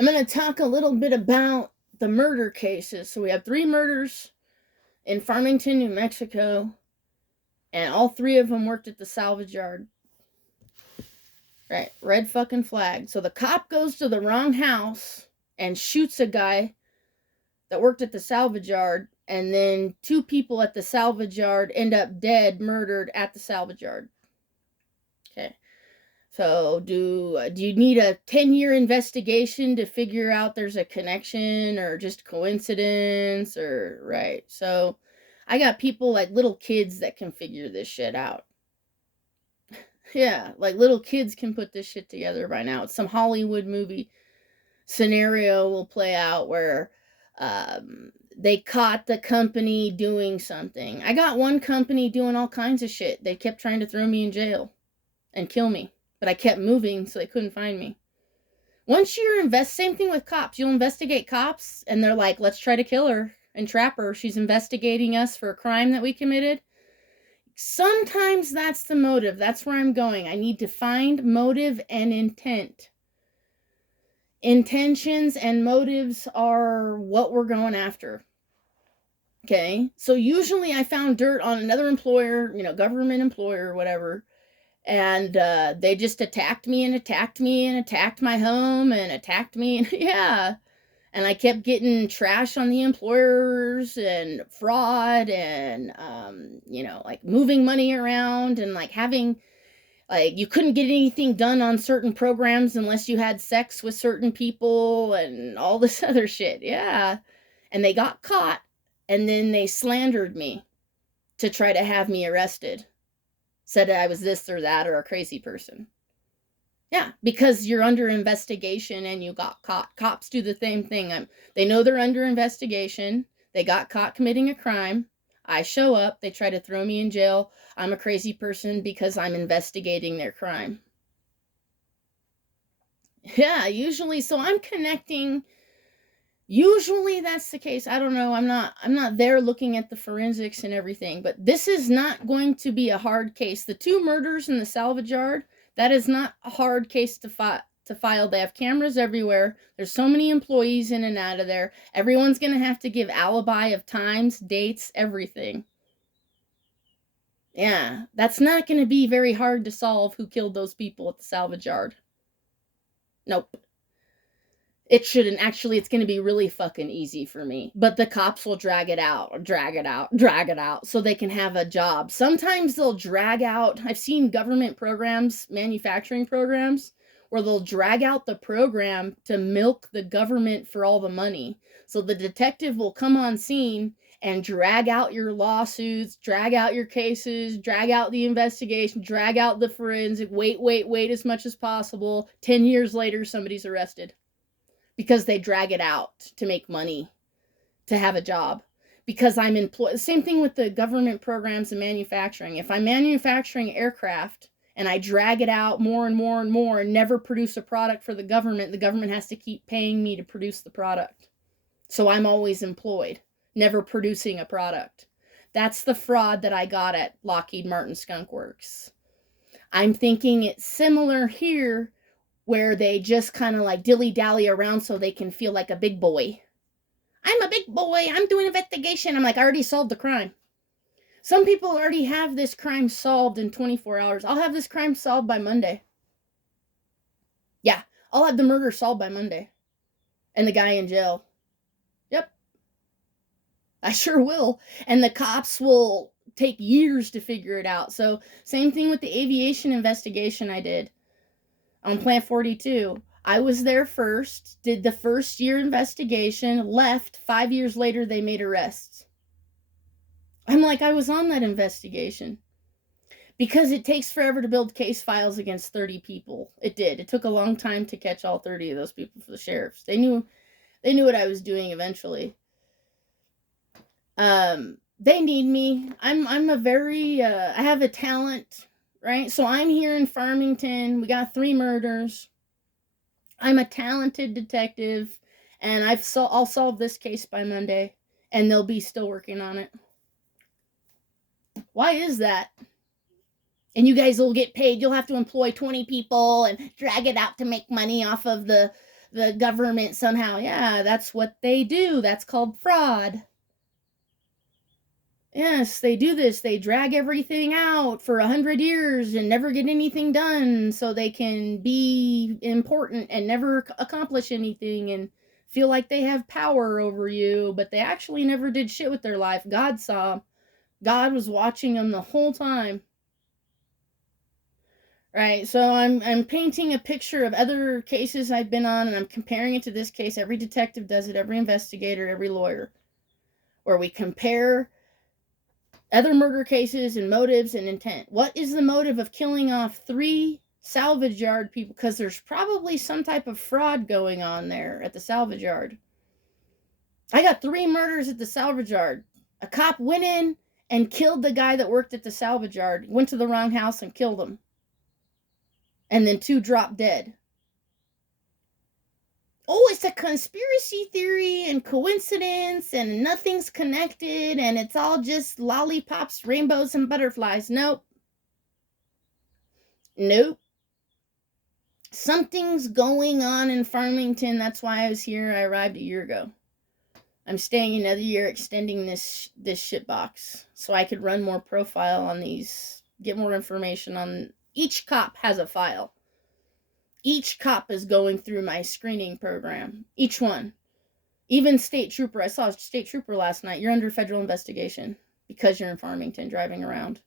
I'm going to talk a little bit about the murder cases. So we have 3 murders in Farmington, New Mexico, and all 3 of them worked at the salvage yard. Right, red fucking flag. So the cop goes to the wrong house and shoots a guy that worked at the salvage yard, and then 2 people at the salvage yard end up dead, murdered at the salvage yard. Okay. So do you need a 10-year investigation to figure out there's a connection or just coincidence or right? So I got people like little kids that can figure this shit out. Yeah, like little kids can put this shit together by now. It's some Hollywood movie scenario will play out where they caught the company doing something. I got one company doing all kinds of shit. They kept trying to throw me in jail and kill me, but I kept moving, so they couldn't find me. Once you're same thing with cops. You'll investigate cops, and they're like, let's try to kill her and trap her. She's investigating us for a crime that we committed. Sometimes that's the motive. That's where I'm going. I need to find motive and intent. Intentions and motives are what we're going after. Okay? So usually I found dirt on another employer, government employer or whatever, and they just attacked me and attacked me and attacked my home and attacked me. And yeah. And I kept getting trash on the employers and fraud and, like moving money around and like having, like, you couldn't get anything done on certain programs unless you had sex with certain people and all this other shit. Yeah. And they got caught, and then they slandered me to try to have me arrested. Said I was this or that or a crazy person. Yeah, because you're under investigation and you got caught. Cops do the same thing. They know they're under investigation. They got caught committing a crime. I show up. They try to throw me in jail. I'm a crazy person because I'm investigating their crime. Yeah, usually. So I'm connecting. Usually that's the case. I don't know. I'm not there looking at the forensics and everything, but this is not going to be a hard case. The 2 murders in the salvage yard, that is not a hard case to file. They have cameras everywhere. There's so many employees in and out of there. Everyone's going to have to give alibi of times, dates, everything. Yeah, that's not going to be very hard to solve who killed those people at the salvage yard. Nope. It shouldn't. Actually, it's going to be really fucking easy for me. But the cops will drag it out, so they can have a job. Sometimes they'll drag out. I've seen government programs, manufacturing programs, where they'll drag out the program to milk the government for all the money. So the detective will come on scene and drag out your lawsuits, drag out your cases, drag out the investigation, drag out the forensic, wait as much as possible. 10 years later, somebody's arrested. Because they drag it out to make money, to have a job. Because I'm employed. Same thing with the government programs and manufacturing. If I'm manufacturing aircraft and I drag it out more and more and more and never produce a product for the government has to keep paying me to produce the product. So I'm always employed, never producing a product. That's the fraud that I got at Lockheed Martin Skunk Works. I'm thinking it's similar here, where they just kind of like dilly-dally around so they can feel like a big boy. I'm a big boy. I'm doing investigation. I'm like, I already solved the crime. Some people already have this crime solved in 24 hours. I'll have this crime solved by Monday. Yeah, I'll have the murder solved by Monday. And the guy in jail. Yep. I sure will. And the cops will take years to figure it out. So same thing with the aviation investigation I did on Plant 42. I was there first, did the first year investigation, left. 5 years later, they made arrests. I'm like, I was on that investigation. Because it takes forever to build case files against 30 people. It did. It took a long time to catch all 30 of those people for the sheriffs. They knew what I was doing eventually. They need me. I'm a very, I have a talent, right? So I'm here in Farmington. We got 3 murders. I'm a talented detective, and I'll solve this case by Monday, and they'll be still working on it. Why is that? And you guys will get paid. You'll have to employ 20 people and drag it out to make money off of the the government somehow, yeah, that's what they do. That's called fraud. Yes, they do this. They drag everything out for 100 years and never get anything done so they can be important and never accomplish anything and feel like they have power over you, but they actually never did shit with their life. God saw. God was watching them the whole time. Right, so I'm painting a picture of other cases I've been on, and I'm comparing it to this case. Every detective does it, every investigator, every lawyer, where we compare other murder cases and motives and intent. What is the motive of killing off 3 salvage yard people? Because there's probably some type of fraud going on there at the salvage yard. I got 3 murders at the salvage yard. A cop went in and killed the guy that worked at the salvage yard, went to the wrong house and killed him. And then 2 dropped dead. Oh, it's a conspiracy theory and coincidence and nothing's connected and it's all just lollipops, rainbows, and butterflies. Nope. Nope. Something's going on in Farmington. That's why I was here. I arrived a year ago. I'm staying another year, extending this shitbox so I could run more profile on these, get more information on. Each cop has a file. Each cop is going through my screening program. Each one. Even state trooper. I saw a state trooper last night. You're under federal investigation because you're in Farmington driving around.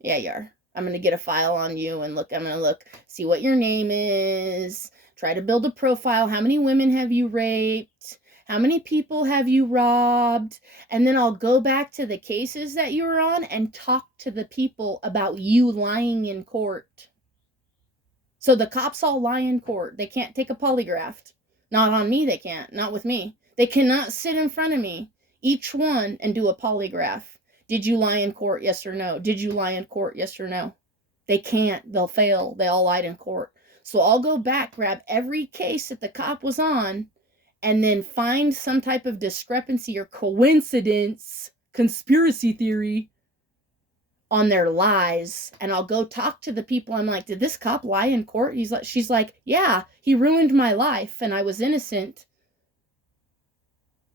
Yeah, you are. I'm going to get a file on you and look. I'm going to look, see what your name is, try to build a profile. How many women have you raped? How many people have you robbed? And then I'll go back to the cases that you were on and talk to the people about you lying in court. So the cops all lie in court. They can't take a polygraph. Not on me, they can't. Not with me. They cannot sit in front of me, each one, and do a polygraph. Did you lie in court? Yes or no? Did you lie in court? Yes or no? They can't. They'll fail. They all lied in court. So I'll go back, grab every case that the cop was on, and then find some type of discrepancy or coincidence, conspiracy theory, on their lies, and I'll go talk to the people. I'm like, did this cop lie in court? She's like, yeah, he ruined my life and I was innocent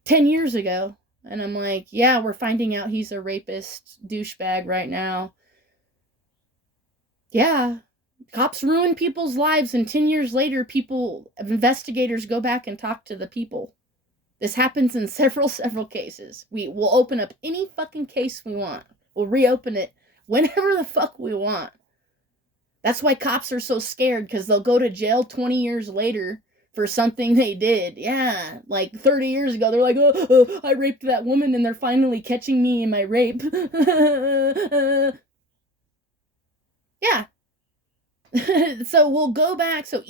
10 years ago. And I'm like, yeah, we're finding out he's a rapist douchebag right now. Yeah, cops ruin people's lives, and 10 years later, investigators go back and talk to the people. This happens in several cases. We will open up any fucking case we want. We'll reopen it whenever the fuck we want. That's why cops are so scared, because they'll go to jail 20 years later for something they did. Yeah, like 30 years ago, they're like, oh, I raped that woman, and they're finally catching me in my rape. Yeah. So we'll go back. So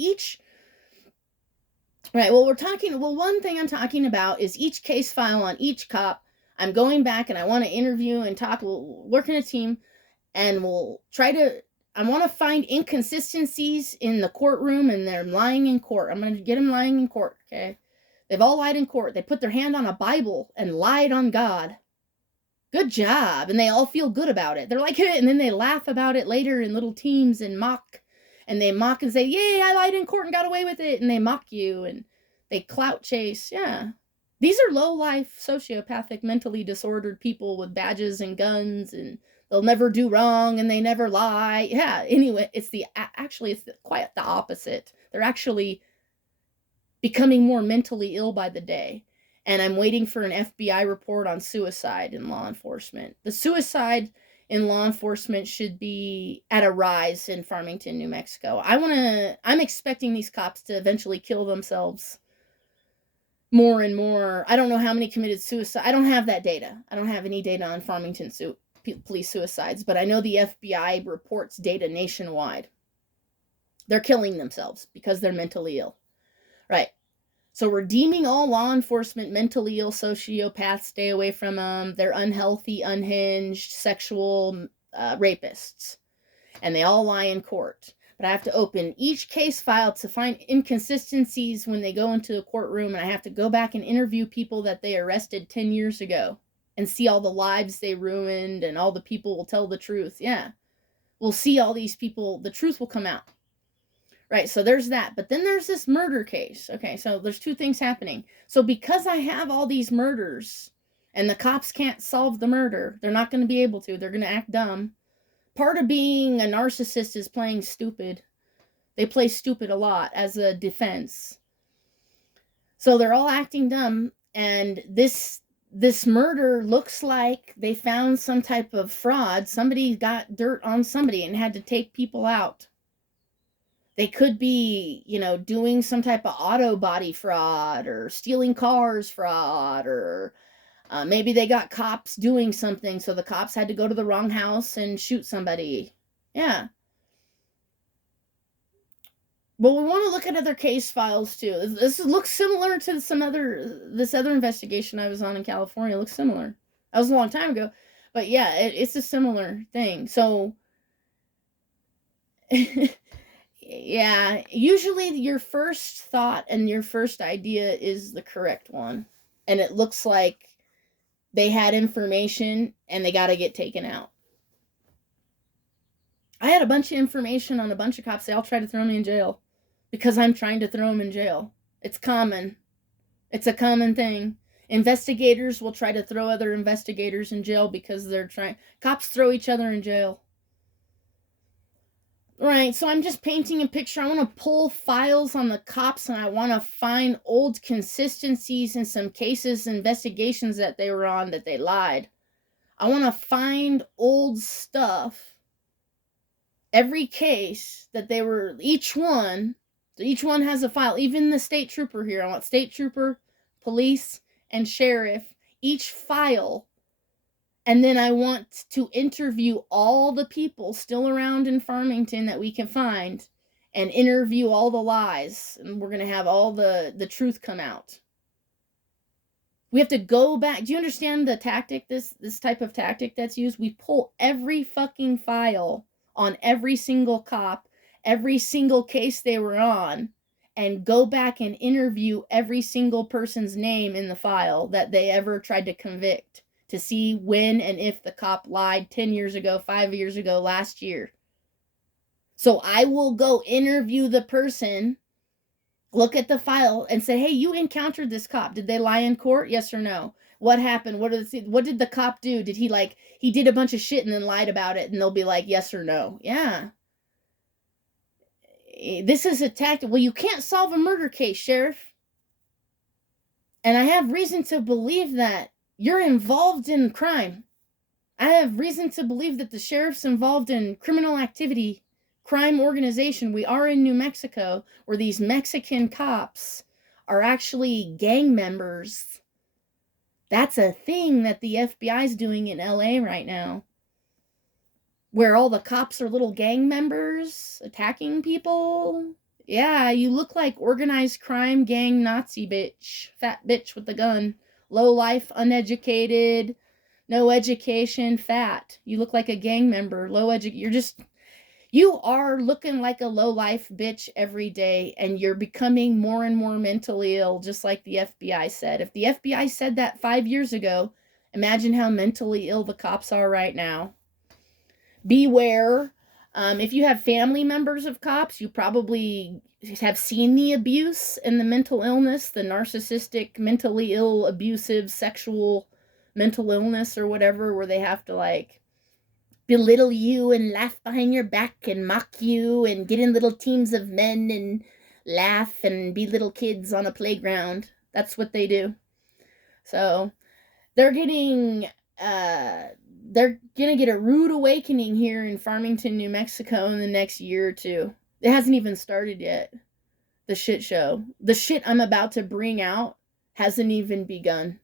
right, one thing I'm talking about is each case file on each cop. I'm going back and I want to interview and talk. We'll work in a team and I want to find inconsistencies in the courtroom and they're lying in court. I'm going to get them lying in court, okay? They've all lied in court. They put their hand on a Bible and lied on God. Good job. And they all feel good about it. They're like, and then they laugh about it later in little teams and mock. And they mock and say, yay, I lied in court and got away with it. And they mock you and they clout chase. Yeah. These are low-life, sociopathic, mentally disordered people with badges and guns, and they'll never do wrong, and they never lie. Yeah, anyway, it's quite the opposite. They're actually becoming more mentally ill by the day. And I'm waiting for an FBI report on suicide in law enforcement. The suicide in law enforcement should be at a rise in Farmington, New Mexico. I'm expecting these cops to eventually kill themselves more and more. I don't know how many committed suicide. I don't have that data. I don't have any data on Farmington police suicides, but I know the FBI reports data nationwide. They're killing themselves because they're mentally ill. Right. So we're deeming all law enforcement mentally ill sociopaths. Stay away from them. They're unhealthy, unhinged, sexual rapists. And they all lie in court. But I have to open each case file to find inconsistencies when they go into the courtroom, and I have to go back and interview people that they arrested 10 years ago and see all the lives they ruined, and all the people will tell the truth. Yeah. We'll see all these people. The truth will come out. Right, so there's that. But then there's this murder case. Okay, so there's two things happening. So because I have all these murders and the cops can't solve the murder, they're not going to be able to. They're going to act dumb. Part of being a narcissist is playing stupid. They play stupid a lot as a defense. So they're all acting dumb, and this murder looks like they found some type of fraud. Somebody got dirt on somebody and had to take people out. They could be, doing some type of auto body fraud or stealing cars fraud, or maybe they got cops doing something, so the cops had to go to the wrong house and shoot somebody. Yeah. But we want to look at other case files too. This looks similar to this other investigation I was on in California. It looks similar. That was a long time ago, but yeah, it's a similar thing. So, yeah, usually your first thought and your first idea is the correct one, and it looks like they had information and they got to get taken out. I had a bunch of information on a bunch of cops. They all tried to throw me in jail because I'm trying to throw them in jail. It's common. It's a common thing. Investigators will try to throw other investigators in jail because cops throw each other in jail. Right, so I'm just painting a picture. I want to pull files on the cops, and I want to find old consistencies in some cases, investigations that they were on that they lied. I want to find old stuff. Every case that they were, each one has a file. Even the state trooper here. I want state trooper, police, and sheriff, each file. And then I want to interview all the people still around in Farmington that we can find and interview all the lies. And we're going to have all the truth come out. We have to go back. Do you understand the tactic, this type of tactic that's used? We pull every fucking file on every single cop, every single case they were on, and go back and interview every single person's name in the file that they ever tried to convict, to see when and if the cop lied 10 years ago, 5 years ago, last year. So I will go interview the person, look at the file, and say, hey, you encountered this cop. Did they lie in court? Yes or no? What happened? What did the cop do? Did he did a bunch of shit and then lied about it? And they'll be like, yes or no. Yeah. This is a tactic. Well, you can't solve a murder case, Sheriff. And I have reason to believe that you're involved in crime. I have reason to believe that the sheriff's involved in criminal activity, crime organization. We are in New Mexico, where these Mexican cops are actually gang members. That's a thing that the FBI is doing in LA right now, where all the cops are little gang members attacking people. Yeah, you look like organized crime gang Nazi bitch. Fat bitch with the gun. Low life, uneducated, no education, fat. You look like a gang member, you are looking like a low life bitch every day, and you're becoming more and more mentally ill, just like the FBI said. If the FBI said that 5 years ago, imagine how mentally ill the cops are right now. Beware. If you have family members of cops, you probably have seen the abuse and the mental illness, the narcissistic, mentally ill, abusive, sexual mental illness or whatever, where they have to belittle you and laugh behind your back and mock you and get in little teams of men and laugh and be little kids on a playground. That's what they do. So they're gonna get a rude awakening here in Farmington, New Mexico in the next year or two. It hasn't even started yet. The shit show. The shit I'm about to bring out hasn't even begun.